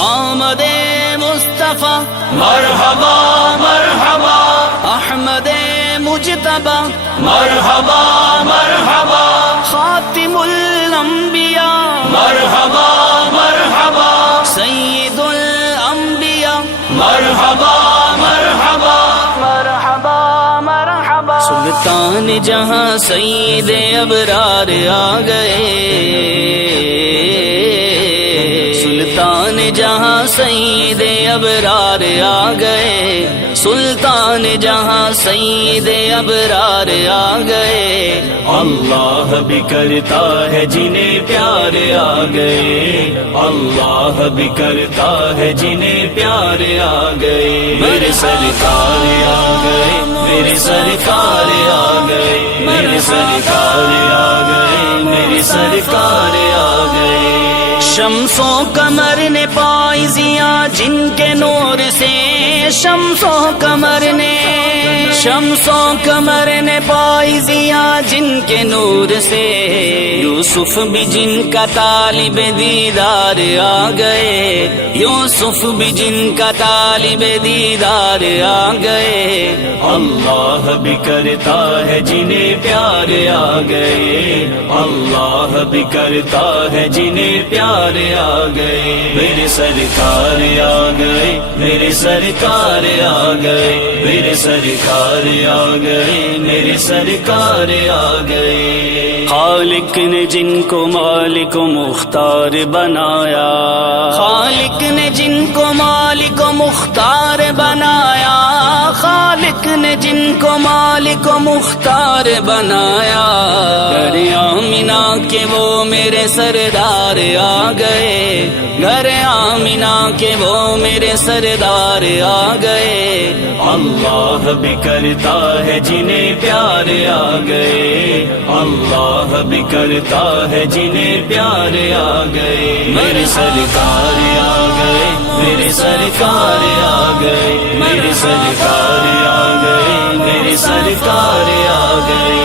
آمد مصطفیٰ مرحبا مرحبا احمد مجتبی مرحبا مرحبا خاتم الانبیاء مرحبا مرحبا سید الانبیاء مرحبا مرحبا مرحبا مرحبا سلطان جہاں سید ابرار آ گئے، سلطان جہاں سید ابرار آ گئے، سلطان جہاں سید ابرار آ گئے۔ اللہ بھی کرتا ہے جنہیں پیار آ گئے، اللہ بھی کرتا ہے جنہیں پیار آ گئے۔ میرے سرکار آ گئے، میرے سرکار آ گئے، میرے سرکار آ گئے، میرے سرکار آ گئے۔ شمس و قمر نے پائی ضیاء جن کے نور سے، شمس و قمر نے، شمس و قمر نے پائی ضیاء جن کے نور سے، یوسف بھی جن کا طالب دیدار آ گئے، یوسف بھی جن کا طالب دیدار آ گئے۔ اللہ بھی کرتا ہے جنہیں پیار آ گئے، اللہ بھی کرتا ہے جنہیں پیار آ گئے۔ میرے سرکار آ گئے، میرے سرکار آ گئے، میرے سرکار آ گئے، میرے سرکار آ گئے۔ خالق نے جن کو مالک و مختار بنایا، خالق نے جن کو مالک و مختار بنایا، خالق نے جن کو مالک و مختار بنایا، گھر آمنہ کے وہ میرے سردار آ گئے، گھر آمنہ کے وہ میرے سردار آ گئے۔ اللہ بھی کرتا ہے جنہیں پیار آ گئے، اللہ بھی کرتا ہے جنہیں پیار آ گئے۔ میرے سرکار آ گئے، میرے سرکار آ گئے، میرے سرکار آ گئے، میرے سرکار آ گئے۔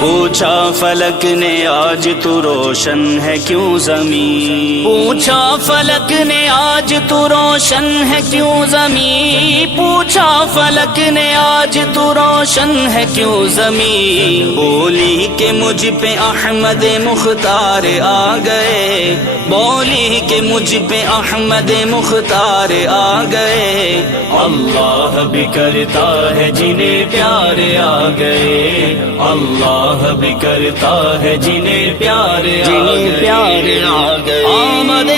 پوچھا فلک نے آج تو روشن ہے کیوں زمین، پوچھا فلک نے آج تو روشن ہے کیوں زمین، پوچھا فلک نے آج تو روشن ہے کیوں زمین، بولی کہ مجھ پہ احمد مختار آ گئے، بولی کہ مجھ پہ احمد مختار آ گئے۔ اللہ بھی کرتا ہے جنہیں پیار آ گئے، اللہ بھی کرتا ہے جنہیں پیار آ گئے۔ آمد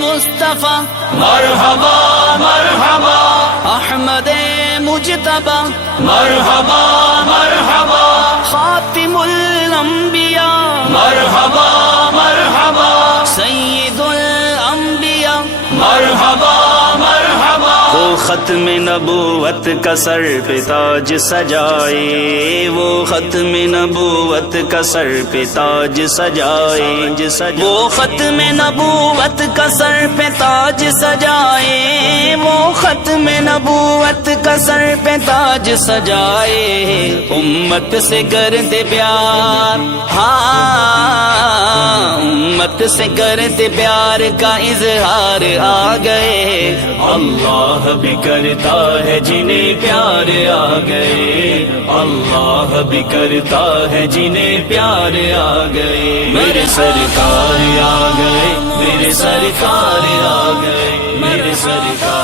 مصطفیٰ مرحبا مرحبا احمد مجتبی مرحبا مرحبا خاتم الانبیاء مرحبا مرحبا سید الانبیاء مرحبا مرحبا۔ وہ ختم نبوت کا سر پہ تاج سجائے، وہ ختم نبوت کا سر پہ تاج سجائے، وہ ختم نبوت کا سر پہ تاج سجائے، وہ ختم نبوت کا سر پہ تاج سجائے، امت سے کرتے پیار، ہاں امت سے کرتے پیار کا اظہار آ گئے۔ اللہ بھی کرتا ہے جنہیں پیار آ گئے، اللہ بھی کرتا ہے جنہیں پیار آ گئے۔ میرے سرکار آ گئے، میرے سرکار آ گئے، میرے سرکار